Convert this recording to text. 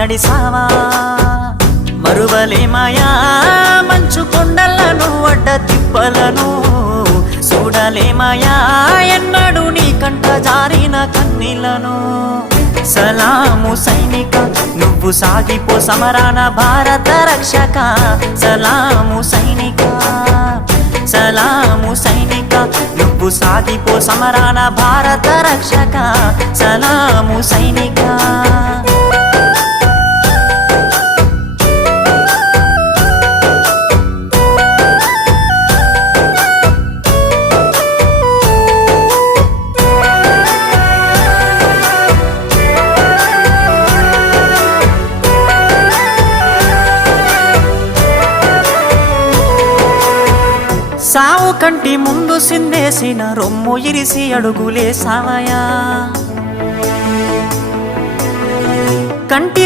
నడిసావా మరువలేమయా మంచు కొండలను అడ్డ తిప్పలను చూడలేమయా ఎన్నడు నీ కంట జారిన కన్నీళ్లను సలాము సైనిక నువ్వు సాగిపో సమరాన భారత రక్షక సలాము సైనిక సలాము సైనిక నువ్వు సాగిపో సమరాన భారత రక్షక సలాము సైనిక సావు కంటి ముందు సిందేసిన రొమ్ము ఇరిసి అడుగులే సావయా కంటి